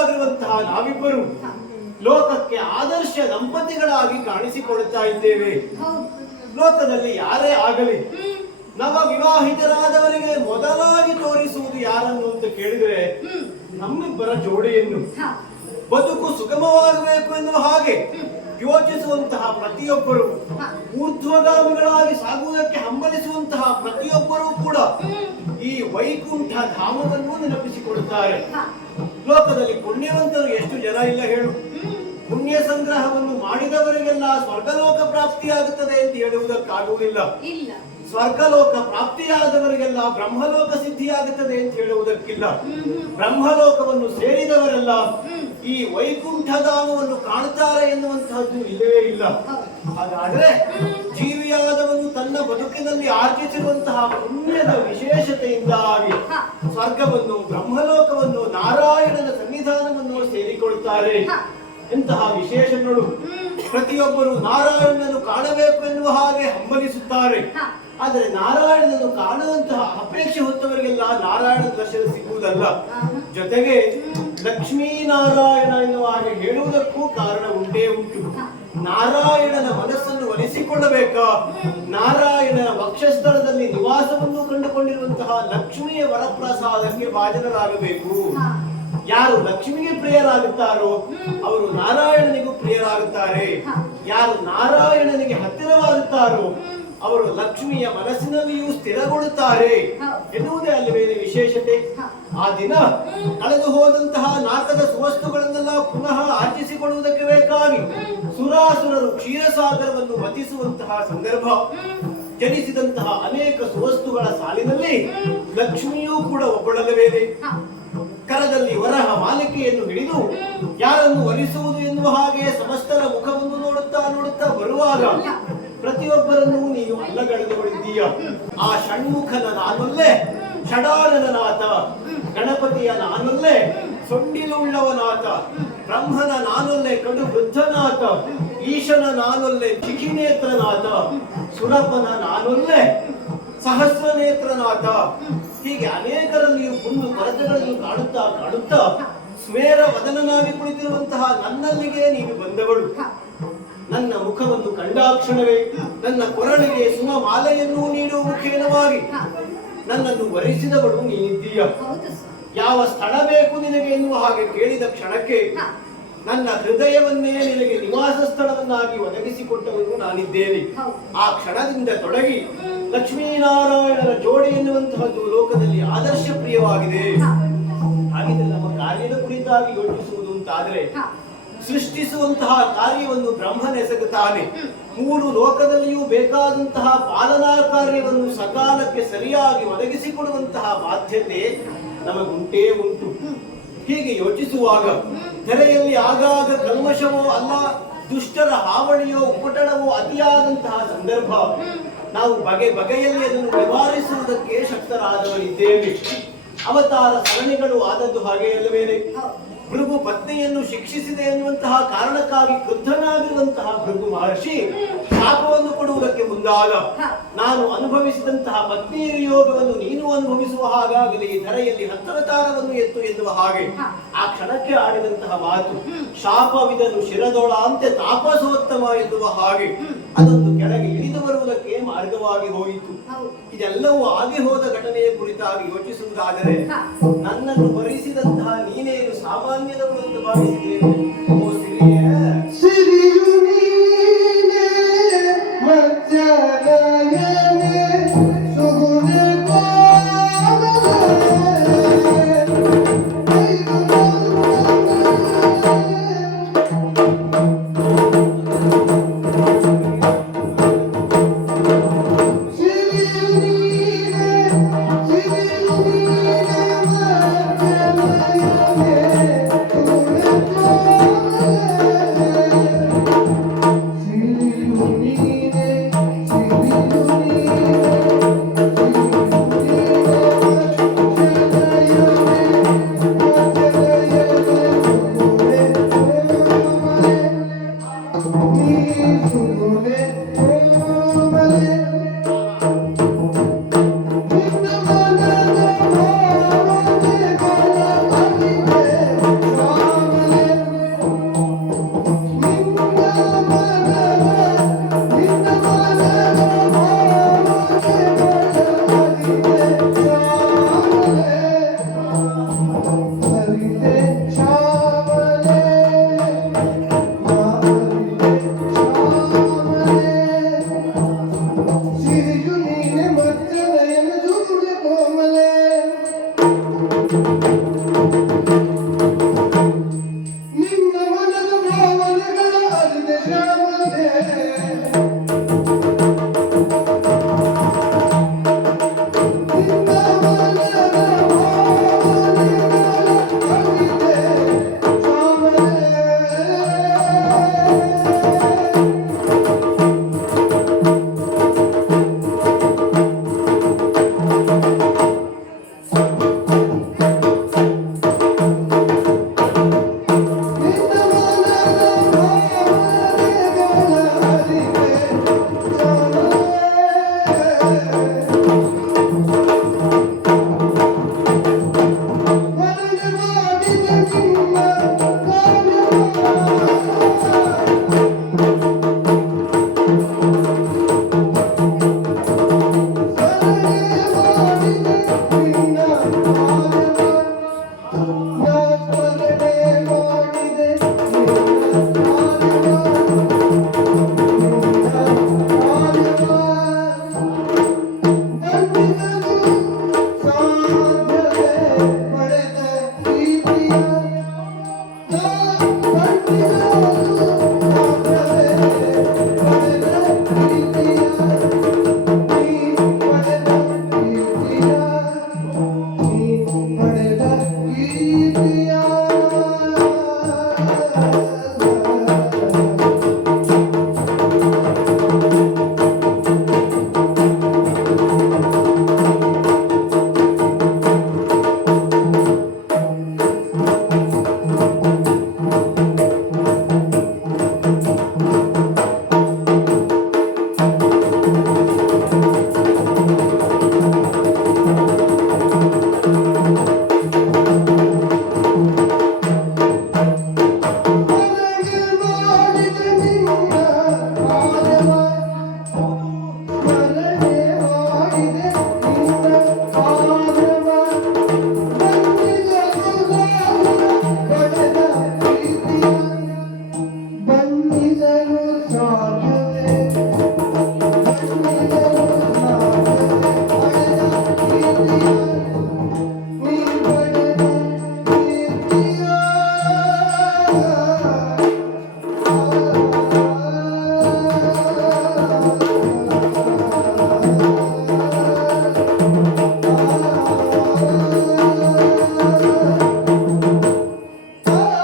ಮಕ್ಕಳಾಗಿರುವಂತಹ ನಾವಿಬ್ಬರು ಲೋಕಕ್ಕೆ ಆದರ್ಶ ದಂಪತಿಗಳಾಗಿ ಕಾಣಿಸಿಕೊಳ್ಳುತ್ತಾ ಇದ್ದೇವೆ. ಲೋಕದಲ್ಲಿ ಯಾರೇ ಆಗಲಿ ನವ ವಿವಾಹಿತರಾದವರಿಗೆ ಮೊದಲಾಗಿ ತೋರಿಸುವುದು ಯಾರನ್ನು ಅಂತ ಕೇಳಿದರೆ ನಮ್ಮಿಬ್ಬರ ಜೋಡಿಯನ್ನು. ಬದುಕು ಸುಗಮವಾಗಬೇಕು ಎನ್ನುವ ಹಾಗೆ ಯೋಚಿಸುವಂತಹ ಪ್ರತಿಯೊಬ್ಬರು, ಊರ್ಧ್ವಗಾಮಿಗಳಾಗಿ ಸಾಗುವುದಕ್ಕೆ ಹಂಬಲಿಸುವಂತಹ ಪ್ರತಿಯೊಬ್ಬರೂ ಕೂಡ ಈ ವೈಕುಂಠ ಧಾಮವನ್ನು ನೆನಪಿಸಿಕೊಡುತ್ತಾರೆ. ಲೋಕದಲ್ಲಿ ಪುಣ್ಯವಂತರು ಎಷ್ಟು ಜನ ಇಲ್ಲ ಹೇಳು. ಪುಣ್ಯ ಸಂಗ್ರಹವನ್ನು ಮಾಡಿದವರಿಗೆಲ್ಲ ಸ್ವರ್ಗಲೋಕ ಪ್ರಾಪ್ತಿಯಾಗುತ್ತದೆ ಅಂತ ಹೇಳುವುದಕ್ಕಾಗುವುದಿಲ್ಲ. ಸ್ವರ್ಗಲೋಕ ಪ್ರಾಪ್ತಿಯಾದವರಿಗೆಲ್ಲ ಬ್ರಹ್ಮಲೋಕ ಸಿದ್ಧಿಯಾಗುತ್ತದೆ ಅಂತ ಹೇಳುವುದಕ್ಕಿಲ್ಲ. ಬ್ರಹ್ಮಲೋಕವನ್ನು ಸೇರಿದವರೆಲ್ಲ ಈ ವೈಕುಂಠಧಾಮವನ್ನು ಕಾಣುತ್ತಾರೆ ಎನ್ನುವಂತಹದ್ದು ಇಲ್ಲವೇ ಇಲ್ಲ. ಹಾಗಾದ್ರೆ ಜೀವಿಯಾದವನು ತನ್ನ ಬದುಕಿನಲ್ಲಿ ಆರ್ಜಿಸಿರುವಂತಹ ಪುಣ್ಯದ ವಿಶೇಷತೆಯಿಂದಾಗಿ ಸ್ವರ್ಗವನ್ನು, ಬ್ರಹ್ಮಲೋಕವನ್ನು, ನಾರಾಯಣನ ಸನ್ನಿಧಾನವನ್ನು ಸೇರಿಕೊಳ್ಳುತ್ತಾರೆ. ಎಂತಹ ವಿಶೇಷಗಳು! ಪ್ರತಿಯೊಬ್ಬರು ನಾರಾಯಣನನ್ನು ಕಾಣಬೇಕು ಎನ್ನುವ ಹಾಗೆ ಹಂಬಲಿಸುತ್ತಾರೆ. ಆದರೆ ನಾರಾಯಣನನ್ನು ಕಾಣುವಂತಹ ಅಪೇಕ್ಷೆ ಹೊತ್ತವರಿಗೆಲ್ಲ ನಾರಾಯಣನ ದರ್ಶನ ಸಿಗುವುದಲ್ಲ. ಜೊತೆಗೆ ಲಕ್ಷ್ಮೀನಾರಾಯಣ ಎನ್ನುವ ಹಾಗೆ ಹೇಳುವುದಕ್ಕೂ ಕಾರಣ ಉಂಟೇ ಉಂಟು. ನಾರಾಯಣನ ಮನಸ್ಸನ್ನು ಒಲಿಸಿಕೊಳ್ಳಬೇಕಾ, ನಾರಾಯಣನ ವಕ್ಷಸ್ಥಳದಲ್ಲಿ ನಿವಾಸವನ್ನು ಕಂಡುಕೊಂಡಿರುವಂತಹ ಲಕ್ಷ್ಮಿಯ ವರಪ್ರಸಾದಕ್ಕೆ ಭಾಜನರಾಗಬೇಕು. ಯಾರು ಲಕ್ಷ್ಮಿಗೆ ಪ್ರಿಯರಾಗುತ್ತಾರೋ ಅವರು ನಾರಾಯಣನಿಗೂ ಪ್ರಿಯರಾಗುತ್ತಾರೆ. ಯಾರು ನಾರಾಯಣನಿಗೆ ಹತ್ತಿರವಾಗುತ್ತಾರೋ ಅವರು ಲಕ್ಷ್ಮಿಯ ಮನಸ್ಸಿನಲ್ಲಿಯೂ ಸ್ಥಿರಗೊಳ್ಳುತ್ತಾರೆ ಎನ್ನುವುದೇ ಅಲ್ಲವೇನೆ ವಿಶೇಷತೆ. ಆ ದಿನ ಕಳೆದು ಹೋದಂತಹ ನಾಟದ ಸುವಸ್ತುಗಳನ್ನೆಲ್ಲ ಪುನಃ ಆರ್ಜಿಸಿಕೊಳ್ಳುವುದಕ್ಕೆ ಬೇಕಾಗಿ ಸುರಾಸುರರು ಕ್ಷೀರಸಾಗರವನ್ನು ಮತಿಸುವಂತಹ ಸಂದರ್ಭ. ಜನಿಸಿದಂತಹ ಅನೇಕ ಸುವಸ್ತುಗಳ ಸಾಲಿನಲ್ಲಿ ಲಕ್ಷ್ಮಿಯೂ ಕೂಡ ಒಬ್ಬಳಲ್ಲವೇನೆ. ಕರದಲ್ಲಿ ವರಹ ಮಾಲಿಕೆಯನ್ನು ಹಿಡಿದು ಯಾರನ್ನು ವರಿಸುವುದು ಎನ್ನುವ ಹಾಗೆ ಸಮಸ್ತರ ಮುಖವನ್ನು ನೋಡುತ್ತಾ ನೋಡುತ್ತಾ ಬರುವಾಗ ಪ್ರತಿಯೊಬ್ಬರನ್ನು ನೀನು ಅಲ್ಲಗಳೆದುಕೊಂಡಿದ್ದೀಯ. ಆ ಷಣ್ಮುಖನ ನಾನೊಲ್ಲೆ ಷಡಾನನಾಥ, ಗಣಪತಿಯ ನಾನೊಲ್ಲೆ ಸೊಂಡಿಲುಳ್ಳವನಾಥ, ಬ್ರಹ್ಮನ ನಾನೊಲ್ಲೆ ಕಡು ವೃದ್ಧನಾಥ, ಈಶನ ನಾನೊಲ್ಲೆ ಚಿಖಿನೇತ್ರನಾಥ, ಸುರಪನ ನಾನೊಲ್ಲೆ ಸಹಸ್ರನೇತ್ರನಾಥ. ಹೀಗೆ ಅನೇಕರಲ್ಲಿಯೂ ಕುಂದು ಕೊರತೆಗಳನ್ನು ಕಾಣುತ್ತಾ ಕಾಣುತ್ತಾ ಸ್ಮೇರ ವದನನಾಗಿ ಕುಳಿತಿರುವಂತಹ ನನ್ನಲ್ಲಿಗೆ ನೀನು ಬಂದವಳು. ನನ್ನ ಮುಖವನ್ನು ಕಂಡಾಕ್ಷಣವೇ ನನ್ನ ಕೊರಳಿಗೆ ಸುಮ ಮಾಲೆಯನ್ನು ನೀಡುವ ಮುಖೇನವಾಗಿ ನನ್ನನ್ನು ವರಿಸಿದವಳು ನೀನಿದ್ದೀಯ. ಯಾವ ಸ್ಥಳ ಬೇಕು ನಿನಗೆ ಎನ್ನುವ ಹಾಗೆ ಕೇಳಿದ ಕ್ಷಣಕ್ಕೆ ನನ್ನ ಹೃದಯವನ್ನೇ ನಿನಗೆ ನಿವಾಸ ಸ್ಥಳವನ್ನಾಗಿ ಒದಗಿಸಿಕೊಟ್ಟವನು ನಾನಿದ್ದೇನೆ. ಆ ಕ್ಷಣದಿಂದ ತೊಡಗಿ ಲಕ್ಷ್ಮೀನಾರಾಯಣರ ಜೋಡಿ ಎನ್ನುವಂತಹದ್ದು ಲೋಕದಲ್ಲಿ ಆದರ್ಶ ಪ್ರಿಯವಾಗಿದೆ. ಹಾಗಿದ್ರೆ ನಮ್ಮ ಕಾರ್ಯದ ಕುರಿತಾಗಿ ಯೋಚಿಸುವುದು ಅಂತಾದ್ರೆ ಸೃಷ್ಟಿಸುವಂತಹ ಕಾರ್ಯವನ್ನು ಬ್ರಹ್ಮನೆಸಗುತ್ತಾನೆ. ಮೂರು ಲೋಕದಲ್ಲಿಯೂ ಬೇಕಾದಂತಹ ಪಾಲನಾ ಕಾರ್ಯವನ್ನು ಸಕಾಲಕ್ಕೆ ಸರಿಯಾಗಿ ಒದಗಿಸಿಕೊಡುವಂತಹ ಬಾಧ್ಯತೆ ನಮಗುಂಟೇ ಉಂಟು. ಹೀಗೆ ಯೋಚಿಸುವಾಗ ತೆರೆಯಲ್ಲಿ ಆಗಾಗ ಕಲ್ಮಶವೋ ಅಲ್ಲ ದುಷ್ಟರ ಹಾವಳಿಯೋ ಉಪಟಳವೋ ಅತಿಯಾದಂತಹ ಸಂದರ್ಭ. ನಾವು ಬಗೆಯಲ್ಲಿ ಅದನ್ನು ನಿವಾರಿಸುವುದಕ್ಕೆ ಶಕ್ತರಾದವರಿದ್ದೇವೆ. ಅವತಾರ ಸರಣಿಗಳು ಆದದ್ದು ಹಾಗೆ ಅಲ್ಲವೇನೆ. ಭೃಗು ಪತ್ನಿಯನ್ನು ಶಿಕ್ಷಿಸಿದೆ ಎನ್ನುವಂತಹ ಕಾರಣಕ್ಕಾಗಿ ಕ್ರುದ್ಧನಾಗಿರುವಂತಹ ಭೃಗು ಮಹರ್ಷಿ ಶಾಪವನ್ನು ಕೊಡುವುದಕ್ಕೆ ಮುಂದಾದ. ನಾನು ಅನುಭವಿಸಿದಂತಹ ಪತ್ನಿಯ ಯೋಗವನ್ನು ನೀನು ಅನುಭವಿಸುವ ಹಾಗಾಗಲಿ, ಧರೆಯಲ್ಲಿ ಹತ್ತವತಾರವನ್ನು ಎತ್ತು ಎನ್ನುವ ಹಾಗೆ ಆ ಕ್ಷಣಕ್ಕೆ ಆಡಿದಂತಹ ಮಾತು ಶಾಪವಿದನು ಶಿರದೊಳ ಅಂತೆ ತಾಪಸೋತ್ತಮ ಎನ್ನುವ ಹಾಗೆ ಅದೊಂದು ಕೆಳಗೆ ಇಳಿದು ಬರುವುದಕ್ಕೆ ಮಾರ್ಗವಾಗಿ ಹೋಯಿತು. ಇದೆಲ್ಲವೂ ಆಗಿ ಹೋದ ಘಟನೆಯ ಕುರಿತಾಗಿ ಯೋಚಿಸುವುದಾದರೆ ನನ್ನನ್ನು ಭರಿಸಿದಂತಹ ನೀನೇನು ಸಾಮಾನ್ಯದವರು ಅಂತ ಭಾವಿಸಿದ್ದೇನೆ. ಓ ಸಿರಿಯು ನೀನೇ ಮಜ್ಜನಯನೆ ಸುಗುಣೆ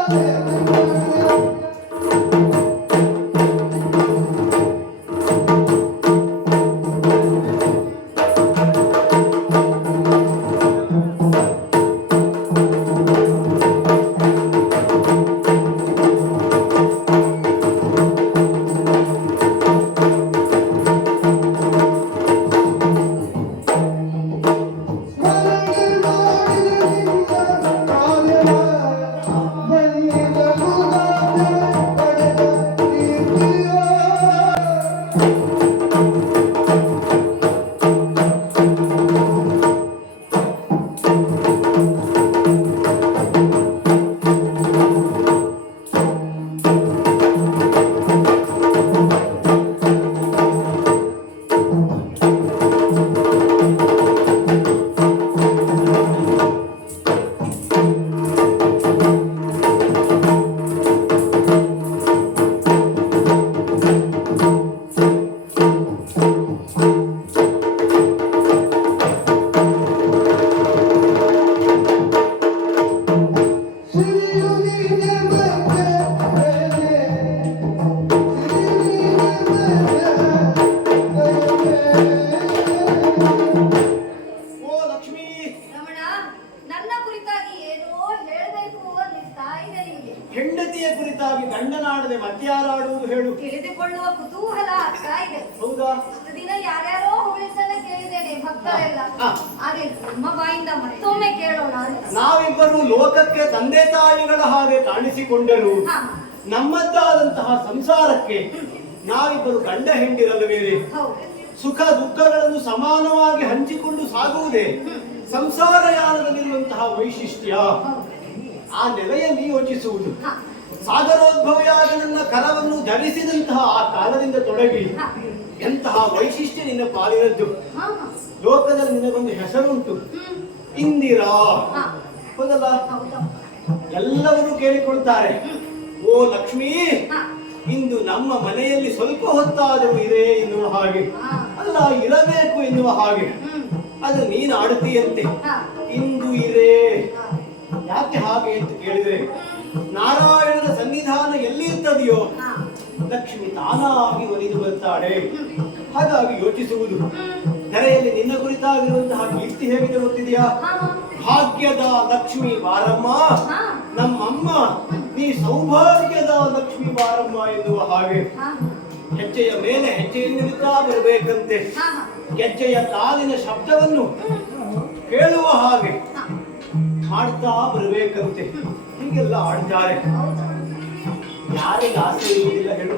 ಓ ಲಕ್ಷ್ಮಿ, ರಮಣ, ನನ್ನ ಕುರಿತಾಗಿ ಏನೋ ಹೇಳಬೇಕು ಅನ್ನಿಸ್ತಾ ಇದೆ ನಿಮಗೆ. ಹೆಂಡತಿಯ ಕುರಿತಾಗಿ ಗಂಡನಾಡದೆ ಮಧ್ಯಾರಾಡುವುದು ಹೇಳು. ತಿಳಿದುಕೊಳ್ಳುವ ಕುತೂಹಲ ಆಗ್ತಾ ಇದೆ. ಹೌದಾ? ಇಷ್ಟು ದಿನ ಯಾರ್ಯಾರೋ ಹೋಳಿಸನ್ನ ಕೇಳಿದ್ದೇನೆ, ಭಕ್ತರೆಲ್ಲ. ಹಾ. ಆದ್ರೆ ನಮ್ಮ ಬಾಯಿಂದ ಮತ್ತೊಮ್ಮೆ ಕೇಳೋಣ ಅಂತ. ನಾವಿಬ್ಬರು ಲೋಕಕ್ಕೆ ತಂದೆ ತಾಯಿಗಳ ಹಾಗೆ ಕಾಣಿಸಿಕೊಂಡರು. ಹಾ. ನಮ್ಮದ್ದಾದಂತಹ ಸಂಸಾರಕ್ಕೆ ನಾವಿಬ್ಬರು ಗಂಡ ಹೆಂಡಿರಲ್ವೇನೆ. ಹೌದು. ಸುಖ ದುಃಖಗಳನ್ನು ಸಮಾನವಾಗಿ ಹಂಚಿಕೊಂಡು ಸಾಗುವುದೇ ಸಂಸಾರ ಯಾನದಲ್ಲಿರುವಂತಹ ವೈಶಿಷ್ಟ್ಯ. ಹೌದು. ಆ ನೆಲೆಯಲ್ಲಿ ಯೋಚಿಸುವುದು. ಹಾ. ಸಾಗರೋದ್ಭವಿಯಾದ ನನ್ನ ಕರವನ್ನು ಧರಿಸಿದಂತಹ ಆ ಕಾಲದಿಂದ ತೊಡಗಿ ಹಾ. ಎಂತಹ ವೈಶಿಷ್ಟ್ಯ ನಿನ್ನ ಪಾಲಿನದ್ದು. ಹಾ, ಹಾ. ಲೋಕದಲ್ಲಿ ನಿನಗೊಂದು ಹೆಸರುಂಟು, ಹ್ಮ್. ಇಂದಿರಾ. ಹಾ. ಹೌದಲ್ಲ? ಹೌದಾ? ಎಲ್ಲರೂ ಕೇಳಿಕೊಳ್ತಾರೆ, ಓ ಲಕ್ಷ್ಮೀ, ಹಾ. ಇಂದು ನಮ್ಮ ಮನೆಯಲ್ಲಿ ಸ್ವಲ್ಪ ಹೊತ್ತಾದರೂ ಇದೆ ಎನ್ನುವ ಹಾಗೆ, ಹಾ. ಅಲ್ಲ ಇರಬೇಕು ಎನ್ನುವ ಹಾಗೆ. ಹ್ಮ್. ಅದು ನೀನು ಆಡುತ್ತೀಯಂತೆ, ಹಾ. ಇಂದು ಇರೇ. ಹಾ. ಯಾಕೆ ಹಾಗೆ ಅಂತ ಕೇಳಿದ್ರೆ, ನಾರಾಯಣನ ಸನ್ನಿಧಾನ ಎಲ್ಲಿರ್ತದೆಯೋ ಹಾ. ಲಕ್ಷ್ಮಿ ತಾನಾಗಿ ಒಲಿದು ಬರ್ತಾಳೆ. ಹಾಗಾಗಿ ಯೋಚಿಸುವುದು. ಹ್ಮ್. ಧರೆಯಲ್ಲಿ ನಿನ್ನ ಕುರಿತಾಗಿರುವಂತಹ ಕೀರ್ತಿ ಹೇಗಿದೆ ಗೊತ್ತಿದೆಯಾ? ಹಾ. ಭಾಗ್ಯದ ಲಕ್ಷ್ಮಿ ಬಾರಮ್ಮ, ಹಾ. ನಮ್ಮಮ್ಮ ನೀ ಸೌಭಾಗ್ಯದ ಲಕ್ಷ್ಮಿ ಬಾರಮ್ಮ ಎನ್ನುವ ಹಾಗೆ. ಹಾ. ಹೆಜ್ಜೆಯ ಮೇಲೆ ಹೆಜ್ಜೆಯನ್ನಿಡುತ್ತಾ ಬರಬೇಕಂತೆ. ಹಾ. ಹೆಜ್ಜೆಯ ಕಾಲಿನ ಶಬ್ದವನ್ನು ಕೇಳುವ ಹಾಗೆ ಹಾ. ಹಾಡ್ತಾ ಬರಬೇಕಂತೆ. ಹೀಗೆಲ್ಲ ಆಡ್ತಾರೆ. ಹೌದು. ಯಾರಿಗೆ ಆಸೆ ಇರುವುದಿಲ್ಲ ಹೇಳು?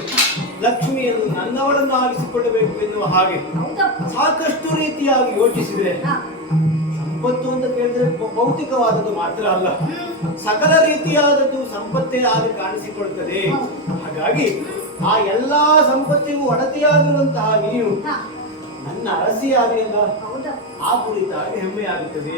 ಲಕ್ಷ್ಮಿಯನ್ನು ನನ್ನವಳನ್ನಾಗಿಸಿಕೊಳ್ಳಬೇಕು ಎನ್ನುವ ಹಾಗೆ ಹೌದಾ? ಸಾಕಷ್ಟು ರೀತಿಯಾಗಿ ಯೋಚಿಸಿದ್ರೆ, ಹಾ. ಸಂಪತ್ತು ಅಂತ ಕೇಳಿದ್ರೆ ಭೌತಿಕವಾದದ್ದು ಮಾತ್ರ ಅಲ್ಲ, ಸಕಲ ರೀತಿಯಾದದ್ದು ಸಂಪತ್ತೇ ಆಗಿ ಕಾಣಿಸಿಕೊಳ್ತದೆ. ಹಾಗಾಗಿ ಆ ಎಲ್ಲಾ ಸಂಪತ್ತಿಗೂ ಒಡತಿಯಾಗಿರುವಂತಹ ನೀನು ಹಾ. ನನ್ನ ಅರಸಿಯಾಗಿ ಅಲ್ಲ, ಹೌದಾ? ಆ ಕುರಿತಾಗಿ ಹೆಮ್ಮೆ ಆಗುತ್ತದೆ.